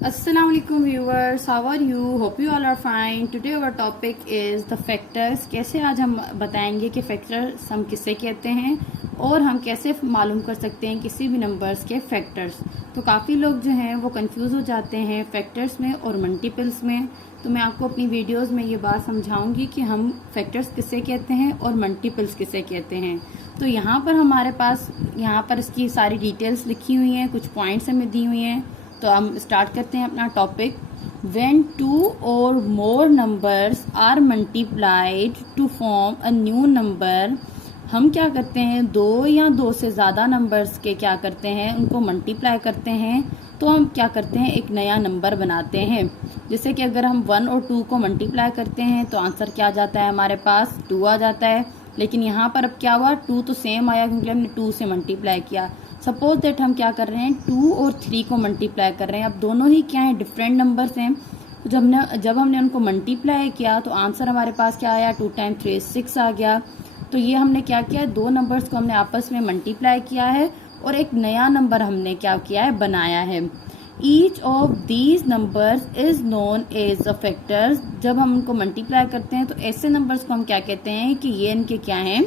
Assalamu alaikum viewers, how are you? Hope you all are fine. Today our topic is the factors. कैसे आज हम बताएंगे कि factors हम किसे कहते हैं और हम कैसे मालूम कर सकते हैं किसी भी नंबर्स के फैक्टर्स। तो काफ़ी लोग जो हैं वो कंफ्यूज हो जाते हैं फैक्टर्स में और मल्टीपल्स में। तो मैं आपको अपनी वीडियोस में ये बात समझाऊंगी कि हम फैक्टर्स किसे कहते हैं और मल्टीपल्स किसे कहते हैं। तो यहाँ पर हमारे पास यहाँ पर इसकी सारी डिटेल्स लिखी हुई हैं, कुछ पॉइंट्स हमें दी हुई हैं। तो हम स्टार्ट करते हैं अपना टॉपिक। व्हेन 2 और more numbers are multiplied to form a new number, हम क्या करते हैं, दो या दो से ज़्यादा नंबर्स के क्या करते हैं, उनको मल्टीप्लाई करते हैं। तो हम क्या करते हैं, एक नया नंबर बनाते हैं। जैसे कि अगर हम 1 और 2 को मल्टीप्लाई करते हैं तो आंसर क्या आ जाता है, हमारे पास 2 आ जाता है। लेकिन यहाँ पर अब क्या हुआ, 2 तो सेम आया क्योंकि हमने 2 से मल्टीप्लाई किया। सपोज दैट हम क्या कर रहे हैं, 2 और 3 को मल्टीप्लाई कर रहे हैं। अब दोनों ही क्या है, डिफरेंट नंबर्स हैं। तो जब हमने उनको मल्टीप्लाई किया तो आंसर हमारे पास क्या आया, 2 टाइम्स 3 6 आ गया। तो ये हमने क्या किया है, दो नंबर्स को हमने आपस में मल्टीप्लाई किया है और एक नया नंबर हमने क्या किया है, बनाया है। Each of these numbers is known as a factors. जब हम उनको मल्टीप्लाई करते हैं तो ऐसे नंबर्स को हम क्या कहते हैं कि ये इनके क्या हैं,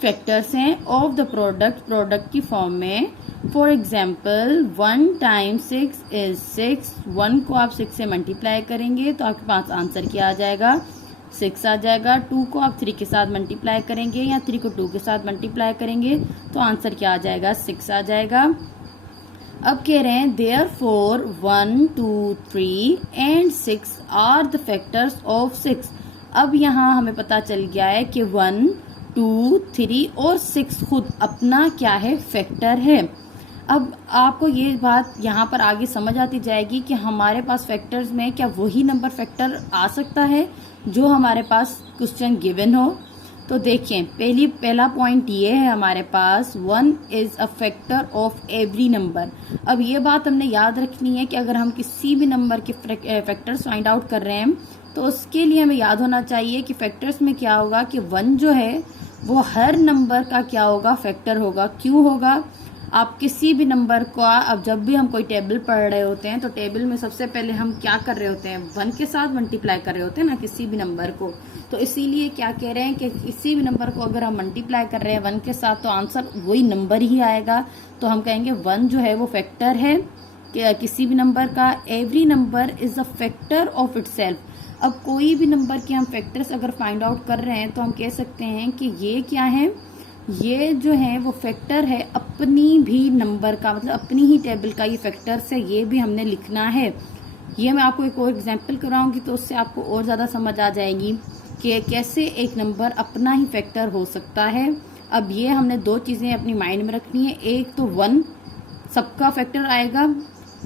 फैक्टर्स हैं ऑफ द प्रोडक्ट की फॉर्म में। For example 1 times 6 is 6। 1 को आप 6 से मल्टीप्लाई करेंगे तो आपके पास आंसर क्या आ जाएगा, 6 आ जाएगा। 2 को आप 3 के साथ मल्टीप्लाई करेंगे या 3 को 2 के साथ मल्टीप्लाई करेंगे तो आंसर क्या आ जाएगा, 6 आ जाएगा। अब कह रहे हैं therefore 1 2 3 and 6 are the factors of 6। अब यहाँ हमें पता चल गया है कि 1 2 3 और 6 खुद अपना क्या है, फैक्टर है। अब आपको ये बात यहाँ पर आगे समझ आती जाएगी कि हमारे पास फैक्टर्स में क्या वही नंबर फैक्टर आ सकता है जो हमारे पास क्वेश्चन गिवन हो। तो देखिए पहला पॉइंट ये है हमारे पास, 1 is a factor of every number. अब ये बात हमने याद रखनी है कि अगर हम किसी भी नंबर के फैक्टर्स फाइंड आउट कर रहे हैं तो उसके लिए हमें याद होना चाहिए कि फैक्टर्स में क्या होगा कि 1 जो है वो हर नंबर का क्या होगा, फैक्टर होगा। क्यों होगा, आप किसी भी नंबर का, अब जब भी हम कोई टेबल पढ़ रहे होते हैं तो टेबल में सबसे पहले हम क्या कर रहे होते हैं, 1 के साथ मल्टीप्लाई कर रहे होते हैं ना किसी भी नंबर को। तो इसीलिए क्या कह रहे हैं कि किसी भी नंबर को अगर हम मल्टीप्लाई कर रहे हैं 1 के साथ तो आंसर वही नंबर ही आएगा। तो हम कहेंगे 1 जो है वो फैक्टर है किसी भी नंबर का। Every number is a factor of itself. अब कोई भी नंबर के हम फैक्टर्स अगर फाइंड आउट कर रहे हैं तो हम कह सकते हैं कि ये क्या है, ये जो है वो फैक्टर है अपनी भी नंबर का, मतलब अपनी ही टेबल का ये फैक्टर्स है, ये भी हमने लिखना है। ये मैं आपको एक और एग्जांपल कराऊंगी तो उससे आपको और ज़्यादा समझ आ जाएगी कि कैसे एक नंबर अपना ही फैक्टर हो सकता है। अब ये हमने दो चीज़ें अपनी माइंड में रखनी है, एक तो 1 सबका फैक्टर आएगा,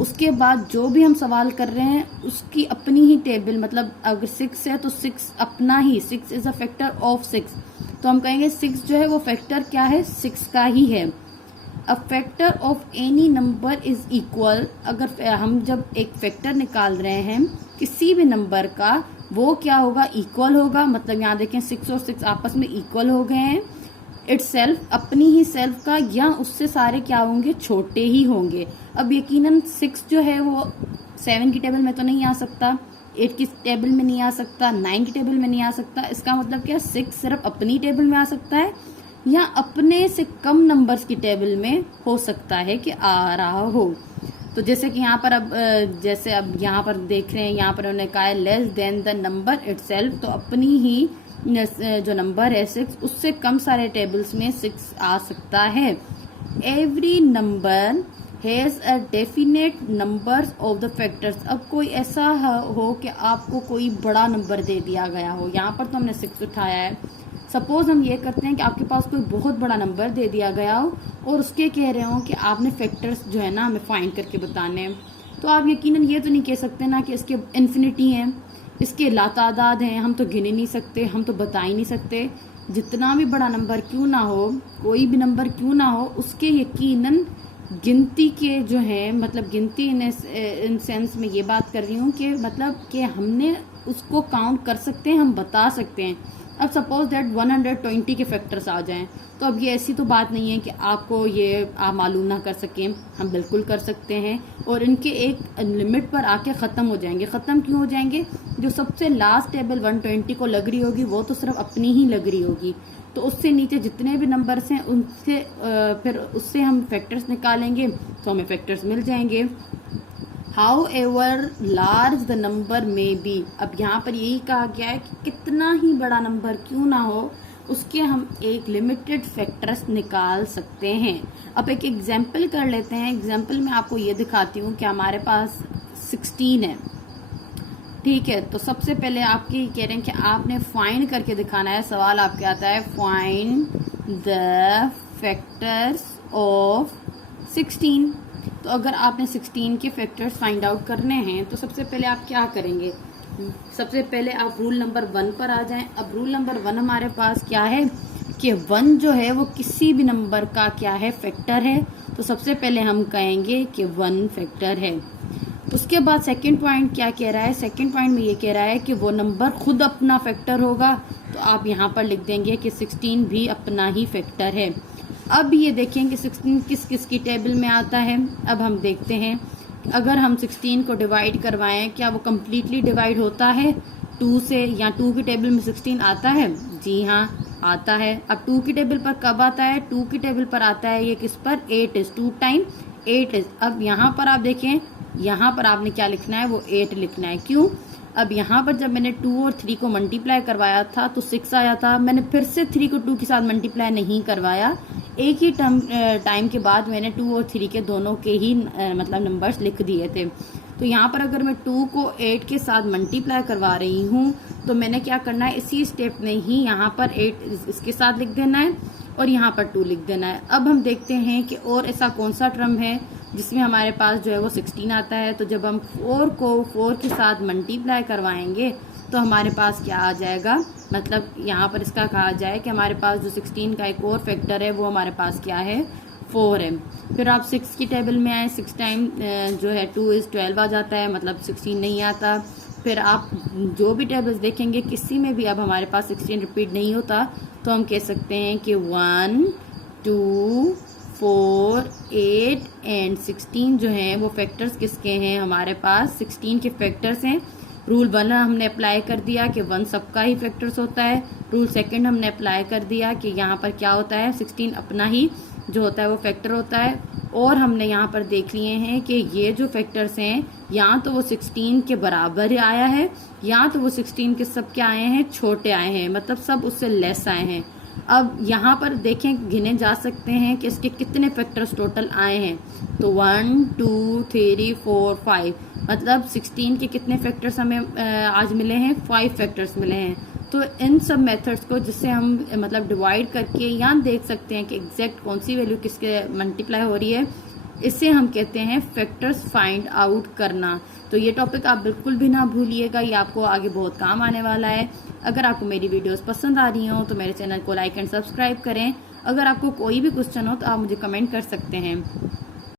उसके बाद जो भी हम सवाल कर रहे हैं उसकी अपनी ही टेबल, मतलब अगर 6 है तो 6 अपना ही, 6 इज अ फैक्टर ऑफ 6। तो हम कहेंगे 6 जो है वो फैक्टर क्या है, 6 का ही है। A factor of any number is equal. अगर हम जब एक फैक्टर निकाल रहे हैं किसी भी नंबर का, वो क्या होगा, इक्वल होगा। मतलब यहाँ देखें 6 और 6 आपस में इक्वल हो गए हैं। इटसेल्फ अपनी ही सेल्फ का, या उससे सारे क्या होंगे, छोटे ही होंगे। अब यकीनन 6 जो है वो 7 की टेबल में तो नहीं आ सकता, 8 की टेबल में नहीं आ सकता, 9 की टेबल में नहीं आ सकता। इसका मतलब क्या, 6 सिर्फ अपनी टेबल में आ सकता है या अपने से कम नंबर्स की टेबल में हो सकता है कि आ रहा हो। तो जैसे कि यहाँ पर अब यहाँ पर देख रहे हैं, यहाँ पर उन्होंने कहा है less than the number itself. तो अपनी ही जो नंबर है 6, उससे कम सारे टेबल्स में 6 आ सकता है। Every number has a definite numbers of the factors. अब कोई ऐसा हो कि आपको कोई बड़ा नंबर दे दिया गया हो, यहाँ पर तो हमने 6 उठाया है। सपोज हम ये करते हैं कि आपके पास कोई बहुत बड़ा नंबर दे दिया गया हो और उसके कह रहे हो कि आपने फैक्टर्स जो है ना हमें फाइंड करके बताने हैं। तो आप यकीनन ये तो नहीं कह सकते ना कि इसके इन्फिनिटी हैं, इसके लातादाद हैं, हम तो गिन ही नहीं सकते, हम तो बता ही नहीं सकते। जितना भी बड़ा नंबर क्यों ना हो, कोई भी नंबर क्यों ना हो, उसके यकीनन गिनती के जो है, मतलब गिनती इन सेंस में ये बात कर रही हूँ कि मतलब कि हमने उसको काउंट कर सकते हैं, हम बता सकते हैं। अब सपोज दैट 120 के फैक्टर्स आ जाएं, तो अब ये ऐसी तो बात नहीं है कि आपको ये आप मालूम ना कर सकें, हम बिल्कुल कर सकते हैं। और इनके एक लिमिट पर आके ख़त्म हो जाएंगे। ख़त्म क्यों हो जाएंगे? जो सबसे लास्ट टेबल 120 को लग रही होगी वो तो सिर्फ अपनी ही लग रही होगी, तो उससे नीचे जितने भी नंबर्स हैं उनसे फिर उससे हम फैक्टर्स निकालेंगे तो हमें फैक्टर्स मिल जाएंगे। However large the number may be, अब यहाँ पर यही कहा गया है कि कितना ही बड़ा नंबर क्यों ना हो उसके हम एक लिमिटेड फैक्टर्स निकाल सकते हैं। अब एक एग्जाम्पल कर लेते हैं। एग्जाम्पल में आपको ये दिखाती हूँ कि हमारे पास 16 है, ठीक है। तो सबसे पहले आपके कह रहे हैं कि आपने फाइंड करके दिखाना है। सवाल आपके आता है फाइंड द फैक्टर्स ऑफ 16। तो अगर आपने 16 के फैक्टर्स फाइंड आउट करने हैं तो सबसे पहले आप क्या करेंगे? सबसे पहले आप रूल नंबर 1 पर आ जाएं। अब रूल नंबर 1 हमारे पास क्या है कि 1 जो है वो किसी भी नंबर का क्या है? फैक्टर है। तो सबसे पहले हम कहेंगे कि 1 फैक्टर है। उसके बाद सेकंड पॉइंट क्या कह रहा है? सेकंड पॉइंट में ये कह रहा है कि वो नंबर खुद अपना फैक्टर होगा। तो आप यहाँ पर लिख देंगे कि 16 भी अपना ही फैक्टर है। अब ये देखें कि 16 किस किस की टेबल में आता है। अब हम देखते हैं अगर हम 16 को डिवाइड करवाएं, क्या वो कम्प्लीटली डिवाइड होता है 2 से, या 2 की टेबल में 16 आता है? जी हाँ, आता है। अब 2 की टेबल पर कब आता है? 2 की टेबल पर आता है ये किस पर? 8 इज 2 टाइम 8 इज। अब यहाँ पर आप देखें, यहाँ पर आपने क्या लिखना है? वो 8 लिखना है। क्यों? अब यहाँ पर जब मैंने 2 और 3 को मल्टीप्लाई करवाया था तो 6 आया था। मैंने फिर से 3 को 2 के साथ मल्टीप्लाई नहीं करवाया, एक ही टाइम के बाद मैंने 2 और 3 के दोनों के ही मतलब नंबर्स लिख दिए थे। तो यहाँ पर अगर मैं 2 को 8 के साथ मल्टीप्लाई करवा रही हूँ तो मैंने क्या करना है? इसी स्टेप में ही यहाँ पर 8 इसके साथ लिख देना है और यहाँ पर 2 लिख देना है। अब हम देखते हैं कि और ऐसा कौन सा टर्म है जिसमें हमारे पास जो है वो 16 आता है। तो जब हम 4 को 4 के साथ मल्टीप्लाई करवाएंगे तो हमारे पास क्या आ जाएगा? मतलब यहाँ पर इसका कहा जाए कि हमारे पास जो 16 का एक और फैक्टर है वो हमारे पास क्या है? 4 है। फिर आप 6 की टेबल में आए, 6 टाइम जो है 2 इज 12 आ जाता है, मतलब 16 नहीं आता। फिर आप जो भी टेबल्स देखेंगे किसी में भी अब हमारे पास 16 रिपीट नहीं होता, तो हम कह सकते हैं कि 1, 2, 4, 8 एंड 16 जो हैं वो फैक्टर्स किसके हैं? हमारे पास 16 के फैक्टर्स हैं। रूल 1 हमने अप्लाई कर दिया कि 1 सबका ही फैक्टर्स होता है। रूल 2 हमने अप्लाई कर दिया कि यहाँ पर क्या होता है? 16 अपना ही जो होता है वो फैक्टर होता है। और हमने यहाँ पर देख लिए हैं कि ये जो फैक्टर्स हैं या तो वो 16 के बराबर आया है या तो वो 16 के सब क्या आए हैं? छोटे आए हैं, मतलब सब उससे लेस आए हैं। अब यहाँ पर देखें, गिने जा सकते हैं कि इसके कितने फैक्टर्स टोटल आए हैं। तो 1, 2, 3, 4, 5, मतलब 16 के कितने फैक्टर्स हमें आज मिले हैं? 5 फैक्टर्स मिले हैं। तो इन सब मेथड्स को जिससे हम मतलब डिवाइड करके यहाँ देख सकते हैं कि एग्जैक्ट कौन सी वैल्यू किसके मल्टीप्लाई हो रही है, इसे हम कहते हैं फैक्टर्स फाइंड आउट करना। तो ये टॉपिक आप बिल्कुल भी ना भूलिएगा, ये आपको आगे बहुत काम आने वाला है। अगर आपको मेरी वीडियोस पसंद आ रही हो तो मेरे चैनल को लाइक एंड सब्सक्राइब करें। अगर आपको कोई भी क्वेश्चन हो तो आप मुझे कमेंट कर सकते हैं।